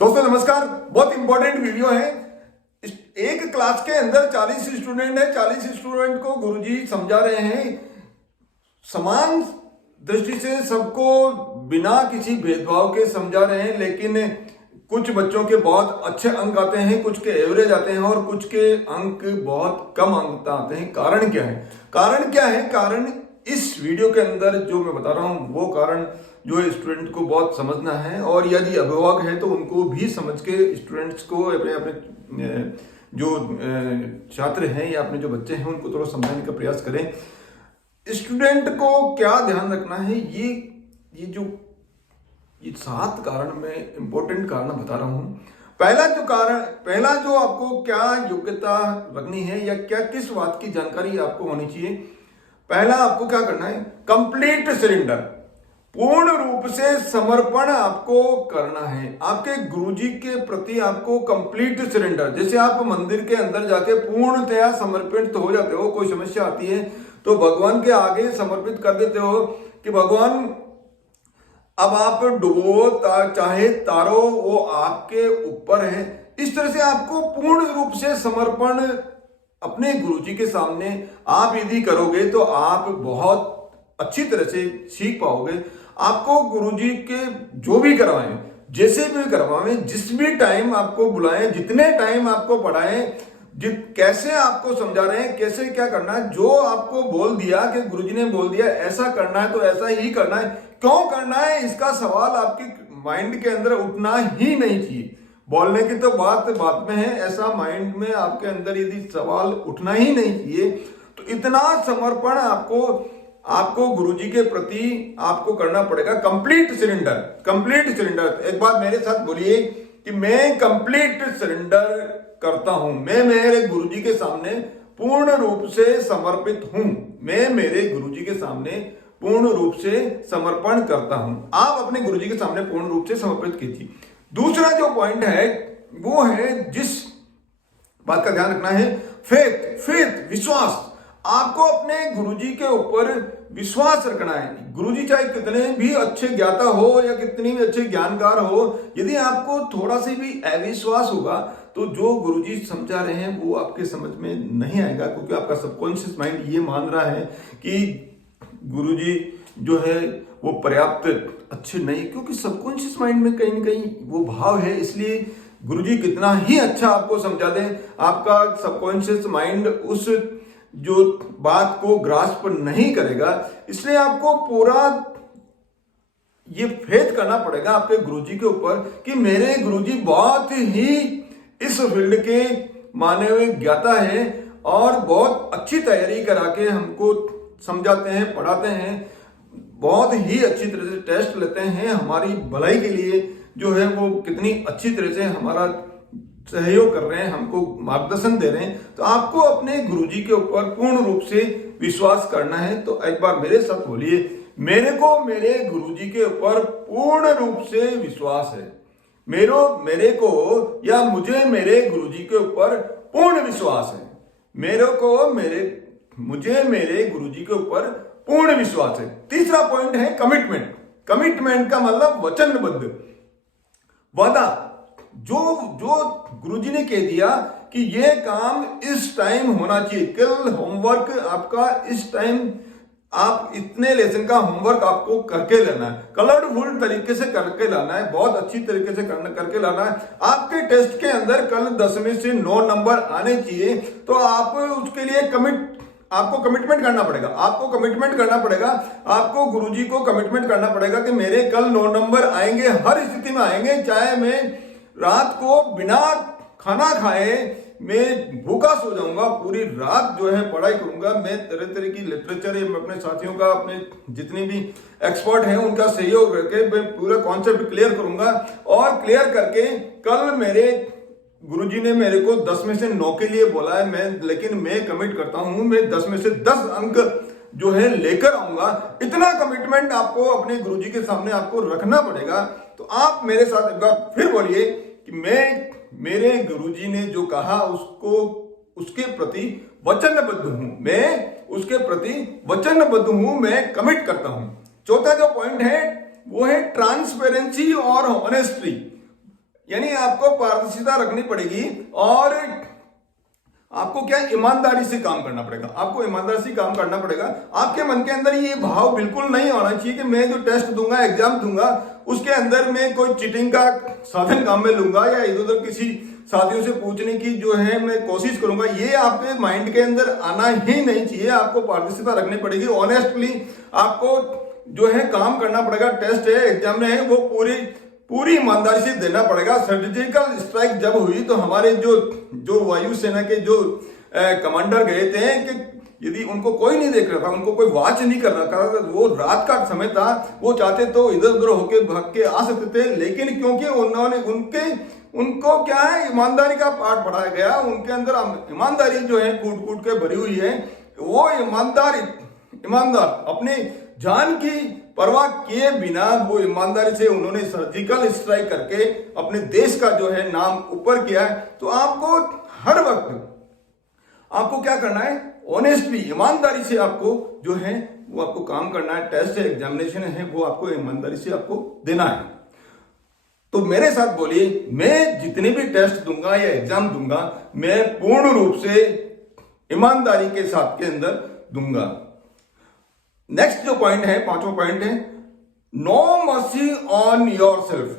दोस्तों नमस्कार। बहुत इंपॉर्टेंट वीडियो है। एक क्लास के अंदर 40 स्टूडेंट है। 40 स्टूडेंट को गुरुजी समझा रहे हैं समान दृष्टि से, सबको बिना किसी भेदभाव के समझा रहे हैं। लेकिन कुछ बच्चों के बहुत अच्छे अंक आते हैं, कुछ के एवरेज आते हैं और कुछ के अंक बहुत कम अंक आते हैं। कारण क्या है? कारण इस वीडियो के अंदर जो मैं बता रहा हूं वो कारण जो स्टूडेंट को बहुत समझना है, और यदि अभिभावक है तो उनको भी समझ के स्टूडेंट्स को अपने अपने जो छात्र हैं या अपने जो बच्चे हैं उनको थोड़ा समझाने का प्रयास करें। स्टूडेंट को क्या ध्यान रखना है, ये 7 कारण मैं इंपॉर्टेंट कारण बता रहा हूं। पहला जो आपको क्या योग्यता रखनी है या क्या किस बात की जानकारी आपको होनी चाहिए। पहला आपको क्या करना है, कंप्लीट सरेंडर, पूर्ण रूप से समर्पण आपको करना है। आपके गुरुजी के प्रति आपको कंप्लीट सरेंडर, जैसे आप मंदिर के अंदर जाके पूर्णतया समर्पित हो जाते हो, कोई समस्या आती है तो भगवान के आगे समर्पित कर देते हो कि भगवान अब आप डुबो चाहे तारो, वो आपके ऊपर है। इस तरह से आपको पूर्ण रूप से समर्पण अपने गुरुजी के सामने आप यदि करोगे तो आप बहुत अच्छी तरह से सीख पाओगे। आपको गुरुजी के जो भी करवाएं, जैसे भी करवाएं, जिस भी टाइम आपको बुलाएं, जितने टाइम आपको पढ़ाएं, कैसे आपको समझा रहे हैं, कैसे क्या करना है, जो आपको बोल दिया कि गुरुजी ने बोल दिया ऐसा करना है तो ऐसा ही करना है। क्यों करना है इसका सवाल आपके माइंड के अंदर उठना ही नहीं चाहिए। बोलने की तो बात में है, ऐसा माइंड में आपके अंदर यदि सवाल उठना ही नहीं चाहिए तो इतना समर्पण आपको गुरुजी के प्रति आपको करना पड़ेगा। Complete surrender. एक बार मेरे साथ बोलिए कि मैं कंप्लीट सरेंडर करता हूं। मैं मेरे गुरुजी के सामने पूर्ण रूप से समर्पित हूं। मैं मेरे गुरुजी के सामने पूर्ण रूप से समर्पण करता हूं। आप अपने गुरुजी के सामने पूर्ण रूप से समर्पित कीजिए। दूसरा जो पॉइंट है वो है, जिस बात का ध्यान रखना है, फेथ, विश्वास। आपको अपने गुरुजी के ऊपर विश्वास रखना है। गुरुजी चाहे कितने भी अच्छे ज्ञाता हो या कितनी भी अच्छे ज्ञानकार हो, यदि आपको थोड़ा सी भी अविश्वास होगा तो जो गुरुजी समझा रहे हैं वो आपके समझ में नहीं आएगा, क्योंकि आपका सबकॉन्शियस माइंड ये मान रहा है कि गुरुजी जो है वो पर्याप्त अच्छे नहीं, क्योंकि सबकॉन्शियस माइंड में कहीं ना कहीं वो भाव है। इसलिए गुरुजी कितना ही अच्छा आपको समझा दें, आपका सबकॉन्शियस माइंड उस जो बात को ग्रास्प नहीं करेगा। इसलिए आपको पूरा ये फेथ करना पड़ेगा आपके गुरुजी के ऊपर कि मेरे गुरुजी बहुत ही इस फील्ड के माने हुए ज्ञाता हैं और बहुत अच्छी तैयारी करा के हमको समझाते हैं, पढ़ाते हैं, बहुत ही अच्छी तरह से टेस्ट लेते हैं, हमारी भलाई के लिए जो है वो कितनी अच्छी तरह से हमारा सहयोग कर रहे हैं, हमको मार्गदर्शन दे रहे हैं। तो आपको अपने गुरुजी के ऊपर पूर्ण रूप से विश्वास करना है। तो एक बार मेरे साथ बोलिए, मेरे को मेरे गुरुजी के ऊपर पूर्ण रूप से विश्वास है। मेरे को या मुझे मेरे गुरुजी के ऊपर पूर्ण विश्वास है। मुझे मेरे गुरुजी के ऊपर पूर्ण विश्वास है। तीसरा पॉइंट है कमिटमेंट का मतलब वचनबद्ध वादा। जो गुरुजी ने कह दिया कि ये काम इस टाइम होना चाहिए, कल होमवर्क आपका इस टाइम, आप इतने लेसन का होमवर्क आपको करके लेना है, कलरफुल तरीके से करके लाना है, बहुत अच्छी तरीके से करके लाना है। आपके टेस्ट के अंदर कल 10 में से 9 नंबर आने चाहिए, तो आप उसके लिए आपको कमिटमेंट करना पड़ेगा। आपको गुरुजी को कमिटमेंट करना पड़ेगा कि मेरे कल 9 नंबर आएंगे, हर स्थिति में आएंगे। चाहे मैं रात को बिना खाना खाए मैं भूखा सो जाऊंगा, पूरी रात जो है पढ़ाई करूंगा, मैं तरह तरह की लिटरेचर मैं अपने साथियों का, अपने जितने भी एक्सपर्ट हैं उनका सहयोग करके मैं पूरा कॉन्सेप्ट क्लियर करूंगा, और क्लियर करके कल मेरे गुरुजी ने मेरे को 10 में से 9 के लिए बोला है, लेकिन मैं कमिट करता हूं, मैं 10 में से 10 अंक जो है लेकर आऊंगा। इतना कमिटमेंट आपको अपने गुरुजी के सामने आपको रखना पड़ेगा। तो आप मेरे साथ एक बार फिर बोलिए कि मेरे गुरुजी ने जो कहा उसके प्रति वचनबद्ध हूं। मैं कमिट करता हूं। चौथा जो पॉइंट है वो है ट्रांसपेरेंसी और ऑनेस्टी। यानी आपको पारदर्शिता रखनी पड़ेगी और आपको क्या ईमानदारी से काम करना पड़ेगा। आपको ईमानदारी से काम करना पड़ेगा। आपके मन के अंदर ये भाव बिल्कुल नहीं होना चाहिए कि मैं जो टेस्ट दूंगा, एग्जाम दूंगा, उसके अंदर मैं कोई चीटिंग का साधन काम में लूंगा या इधर उधर किसी साथियों से पूछने की जो है मैं कोशिश करूंगा। ये आपके माइंड के अंदर आना ही नहीं चाहिए। आपको पारदर्शिता रखनी पड़ेगी। ऑनेस्टली आपको जो है काम करना पड़ेगा। टेस्ट है, एग्जाम है, वो पूरी ईमानदारी से देना पड़ेगा। सर्जिकल स्ट्राइक जब हुई तो हमारे जो वायुसेना के जो कमांडर गए थे कि यदि उनको कोई नहीं देख रहा था, उनको कोई वॉच नहीं कर रहा था, वो रात का समय था, वो चाहते तो इधर उधर होके भाग के आ सकते थे, लेकिन क्योंकि उन्होंने उनको क्या है ईमानदारी का पाठ पढ़ाया गया, उनके अंदर ईमानदारी जो है कूट कूट के भरी हुई है। वो ईमानदार अपने जान की परवाह किए बिना वो ईमानदारी से उन्होंने सर्जिकल स्ट्राइक करके अपने देश का जो है नाम ऊपर किया है। तो आपको हर वक्त आपको क्या करना है, ऑनेस्टली ईमानदारी से आपको जो है वो आपको काम करना है। टेस्ट है, एग्जामिनेशन है, वो आपको ईमानदारी से आपको देना है। तो मेरे साथ बोलिए, मैं जितने भी टेस्ट दूंगा या एग्जाम दूंगा, मैं पूर्ण रूप से ईमानदारी के साथ के अंदर दूंगा। नेक्स्ट जो पॉइंट है, पांचवा पॉइंट है, no mercy on yourself.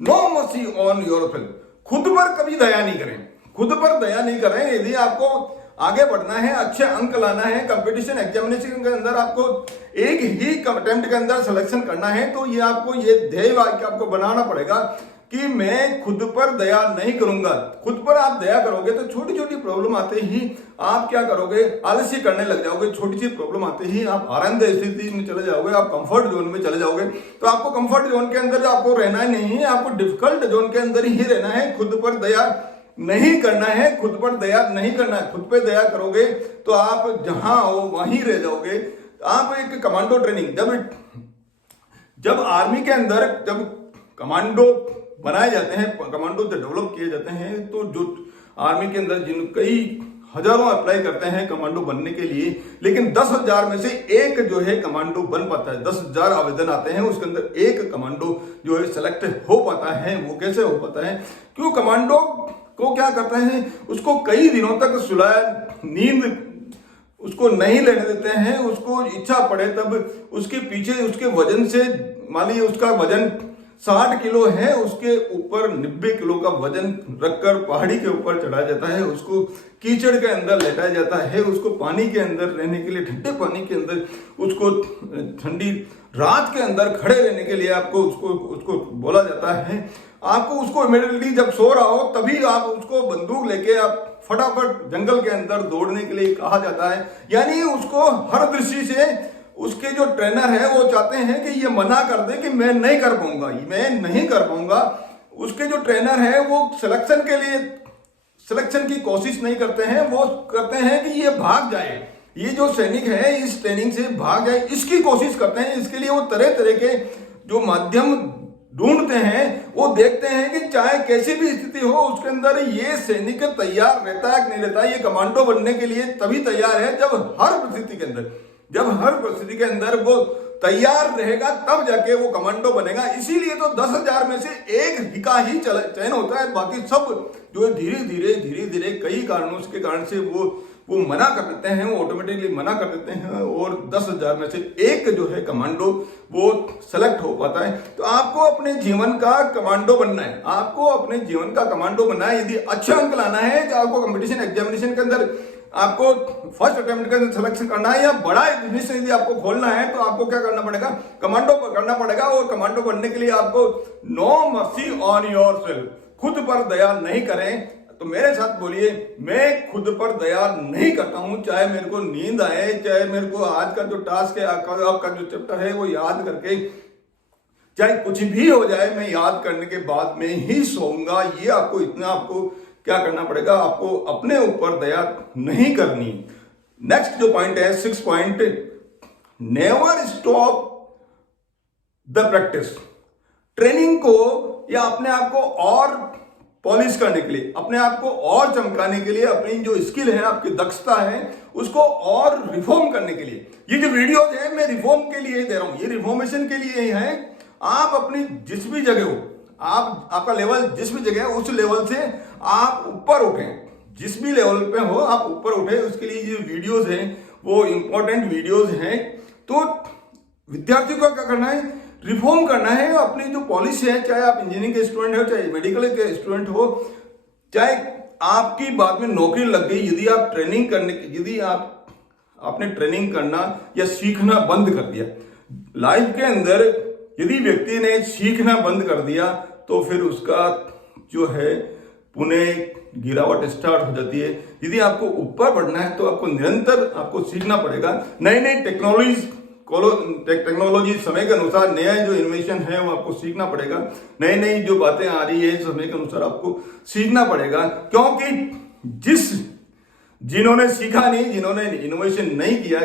No mercy on yourself. खुद पर कभी दया नहीं करें। खुद पर दया नहीं करें। यदि आपको आगे बढ़ना है, अच्छे अंक लाना है, कंपटीशन एग्जामिनेशन के अंदर आपको एक ही अटेम्प्ट के अंदर सिलेक्शन करना है, तो ये आपको ये ध्येय वाक्य आपको बनाना पड़ेगा कि मैं खुद पर दया नहीं करूंगा। खुद पर आप दया करोगे तो छोटी छोटी प्रॉब्लम आते ही आप क्या करोगे, आलस्य करने लग जाओगे। छोटी सी प्रॉब्लम आते ही आप आरामदेह स्थिति में चले जाओगे, आप कंफर्ट जोन में चले जाओगे। तो आपको कंफर्ट जोन के अंदर आपको रहना ही नहीं है, आपको डिफिकल्ट जोन के अंदर ही रहना है। खुद पर दया नहीं करना है, खुद पर दया नहीं करना है। खुद पे दया करोगे तो आप जहां हो वहीं रह जाओगे। आप एक कमांडो ट्रेनिंग जब आर्मी के अंदर जब कमांडो बनाए जाते हैं, कमांडो डेवलप किए जाते हैं, तो जो आर्मी के अंदर जिन कई हजारों अप्लाई करते हैं कमांडो बनने के लिए, लेकिन 10,000 में से एक जो है कमांडो बन पाता है। 10,000 आवेदन आते हैं, उसके अंदर एक कमांडो जो है सिलेक्ट हो पाता है। वो कैसे हो पाता है? क्यों? कमांडो को क्या करते हैं, उसको कई दिनों तक सुलाया, नींद उसको नहीं लेने देते हैं। उसको इच्छा पड़े तब उसके पीछे उसके वजन से, मान लीजिए उसका वजन 60 किलो है, उसके ऊपर 90 किलो का वजन रखकर पहाड़ी के ऊपर चढ़ाया जाता है। उसको कीचड़ के अंदर लेटाया जाता है। उसको पानी के अंदर रहने के लिए, ठंडे पानी के अंदर, उसको ठंडी रात के अंदर खड़े रहने के लिए आपको उसको बोला जाता है। आपको उसको इमीडिएटली जब सो रहा हो तभी आप उसको बंदूक लेके आप फटाफट जंगल के अंदर दौड़ने के लिए कहा जाता है। यानी उसको हर दृष्टि से उसके जो ट्रेनर है वो चाहते हैं कि ये मना कर दे कि मैं नहीं कर पाऊंगा, मैं नहीं कर पाऊंगा। उसके जो ट्रेनर है वो सिलेक्शन के लिए सिलेक्शन की कोशिश नहीं करते हैं, वो करते हैं कि ये भाग जाए, ये जो सैनिक है इस ट्रेनिंग से भाग जाए, इसकी कोशिश करते हैं। इसके लिए वो तरह तरह के जो माध्यम ढूंढते हैं। वो देखते हैं कि चाहे कैसी भी स्थिति हो उसके अंदर ये सैनिक तैयार रहता है कि नहीं रहता है। ये कमांडो बनने के लिए तभी तैयार है जब हर परिस्थिति के अंदर वो तैयार रहेगा, तब जाके वो कमांडो बनेगा। इसीलिए तो 10,000 में से एक का ही चयन होता है। बाकी सब जो है धीरे धीरे कई कारणों के कारण से वो मना कर देते हैं, वो ऑटोमेटिकली मना कर देते हैं, और 10,000 में से एक जो है कमांडो वो सेलेक्ट हो पाता है। तो आपको अपने जीवन का कमांडो बनना है। आपको अपने जीवन का कमांडो बनना है। यदि अच्छा अंक लाना है तो आपको कंपटीशन एग्जामिनेशन के अंदर आपको फर्स्ट अटेम्प्ट के अंदर सिलेक्शन करना है, या बड़ा बिजनेस यदि आपको खोलना है तो आपको क्या करना पड़ेगा, कमांडो करना पड़ेगा। और कमांडो बनने के लिए आपको no mercy on yourself, खुद पर दया नहीं करें। तो मेरे साथ बोलिए, मैं खुद पर दया नहीं करता हूं। चाहे मेरे को नींद आए, चाहे मेरे को आज का जो टास्क है, आपका जो चैप्टर है वो याद करके, चाहे कुछ भी हो जाए, मैं याद करने के बाद में ही सोऊंगा। ये आपको क्या करना पड़ेगा, आपको अपने ऊपर दया नहीं करनी। नेक्स्ट जो पॉइंट है, 6 point, never stop the practice. Training को या अपने आप को और पॉलिश करने के लिए, अपने आप को और चमकाने के लिए, अपनी जो स्किल है, आपकी दक्षता है, उसको और रिफॉर्म करने के लिए ये जो वीडियोज है मैं रिफॉर्म के लिए दे रहा हूं। ये रिफॉर्मेशन के लिए है। आप अपनी जिस भी जगह हो, आपका लेवल जिस भी जगह है उस लेवल से आप ऊपर उठें, जिस भी लेवल पे हो आप ऊपर उठे। उसके लिए जो वीडियोस हैं वो इंपॉर्टेंट वीडियोस हैं। तो विद्यार्थियों को क्या करना है, रिफॉर्म करना है अपनी जो पॉलिसी है, चाहे आप इंजीनियरिंग के स्टूडेंट हो, चाहे मेडिकल के स्टूडेंट हो, चाहे आपकी बाद में नौकरी लग गई, यदि आप ट्रेनिंग करने यदि आपने ट्रेनिंग करना या सीखना बंद कर दिया लाइफ के अंदर, यदि व्यक्ति ने सीखना बंद कर दिया तो फिर उसका जो है पुनः गिरावट स्टार्ट हो जाती है। यदि आपको ऊपर बढ़ना है तो आपको निरंतर आपको सीखना पड़ेगा। नई नई टेक्नोलॉजी समय के अनुसार नया जो इन्वेशन है वो आपको सीखना पड़ेगा। नई नई जो बातें आ रही है समय के अनुसार आपको सीखना पड़ेगा, क्योंकि जिन्होंने सीखा नहीं, जिन्होंने इनोवेशन नहीं किया,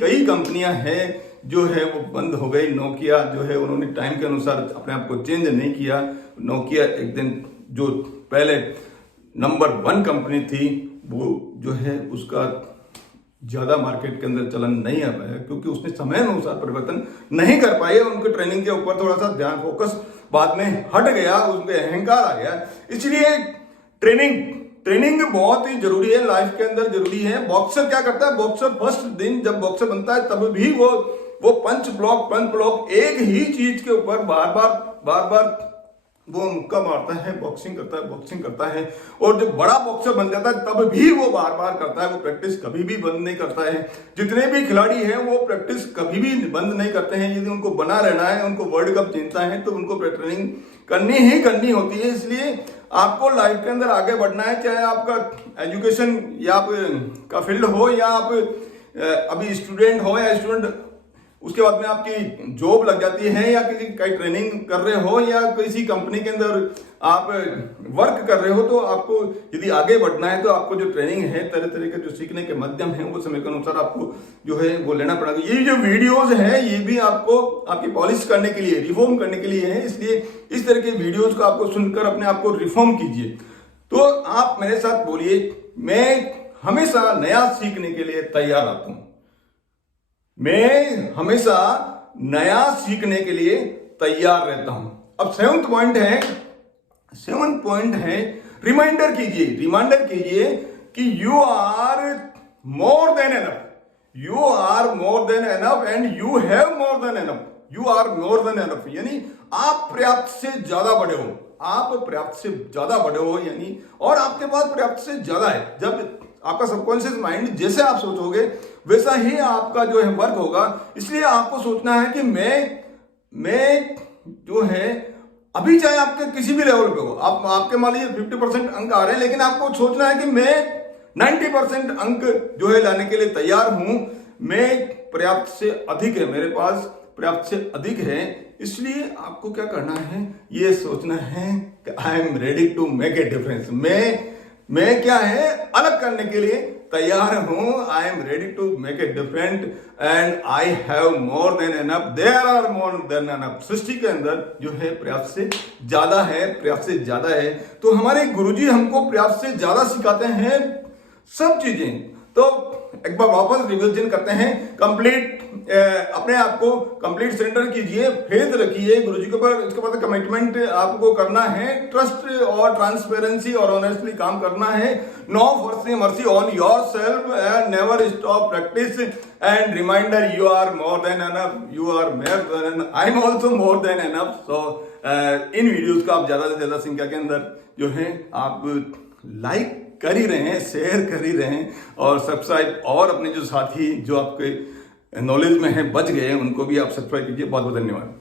कई कंपनियां हैं जो है वो बंद हो गई। नोकिया जो है उन्होंने टाइम के अनुसार अपने आप को चेंज नहीं किया। नोकिया एक दिन जो पहले नंबर 1 कंपनी थी वो जो है उसका ज्यादा मार्केट के अंदर चलन नहीं आ पाया, क्योंकि उसने समय अनुसार परिवर्तन नहीं कर पाए। उनके ट्रेनिंग के ऊपर थोड़ा सा ध्यान फोकस बाद में हट गया, उनके अहंकार आ गया। इसलिए ट्रेनिंग बहुत ही जरूरी है, लाइफ के अंदर जरूरी है। बॉक्सर क्या करता है, बॉक्सर फर्स्ट दिन जब बॉक्सर बनता है तब भी वो पंच ब्लॉक एक ही चीज के ऊपर बार बार वो मुक्का मारता है, बॉक्सिंग करता है। और जब बड़ा बॉक्सर बन जाता है तब भी वो बार करता है, वो प्रैक्टिस कभी भी बंद नहीं करता है। जितने भी खिलाड़ी हैं वो प्रैक्टिस कभी भी बंद नहीं करते हैं। यदि उनको बना रहना है, उनको वर्ल्ड कप जीतना है तो उनको ट्रेनिंग करनी होती है। इसलिए आपको लाइफ के अंदर आगे बढ़ना है, चाहे आपका एजुकेशन या आपका फील्ड हो, या आप अभी स्टूडेंट हो, या स्टूडेंट उसके बाद में आपकी जॉब लग जाती है, या कहीं ट्रेनिंग कर रहे हो, या किसी कंपनी के अंदर आप वर्क कर रहे हो, तो आपको यदि आगे बढ़ना है तो आपको जो ट्रेनिंग है, तरह तरह के जो सीखने के माध्यम है, वो समय के अनुसार आपको जो है वो लेना पड़ेगा। ये जो वीडियोस है ये भी आपको आपकी पॉलिश करने के लिए, रिफॉर्म करने के लिए है। इसलिए इस तरह के वीडियोस को आपको सुनकर अपने आप को रिफॉर्म कीजिए। तो आप मेरे साथ बोलिए, मैं हमेशा नया सीखने के लिए तैयार रहता हूं। मैं हमेशा नया सीखने के लिए तैयार रहता हूं। अब 7th पॉइंट है रिमाइंडर कीजिए कि you are more than enough, and you have more than enough. You are more than enough यानी आप पर्याप्त से ज्यादा बड़े हो, यानी और आपके पास पर्याप्त से ज्यादा है। जब आपका सबकॉन्शियस माइंड जैसे आप सोचोगे वैसा ही आपका जो है वर्क होगा। इसलिए आपको सोचना है कि मैं जो है अभी, चाहे आपके किसी भी लेवल पे हो, आपके मान लीजिए 50% अंक आ रहे हैं, लेकिन आपको सोचना है कि मैं 90% अंक जो है लाने के लिए तैयार हूं। मैं पर्याप्त से अधिक है, मेरे पास पर्याप्त से अधिक है। इसलिए आपको क्या करना है, ये सोचना है कि I am ready to make a difference. मैं क्या है अलग करने के लिए तैयार हूं। I am ready to make a different and I have more than enough, there are more than enough. सृष्टि के अंदर जो है पर्याप्त से ज्यादा है, तो हमारे गुरुजी हमको पर्याप्त से ज्यादा सिखाते हैं सब चीजें। तो एक बार वापस रिविजन करते हैं। अपने आप को कंप्लीट सेंटर कीजिए, फेथ रखिए गुरुजी के ऊपर। इसके बाद कमिटमेंट आपको करना है, ट्रस्ट और ट्रांसपेरेंसी और ऑनेस्टली काम करना है। No mercy on yourself and never stop practice and reminder you are more than enough, I am also more than enough. So इन वीडियोज को आप ज्यादा से ज्यादा संख्या के अंदर जो है आप लाइक कर ही रहे हैं, शेयर कर ही रहे हैं, और सब्सक्राइब, और अपने जो साथी जो आपके नॉलेज में है बच गए उनको भी आप सब्सक्राइब कीजिए। बहुत बहुत धन्यवाद।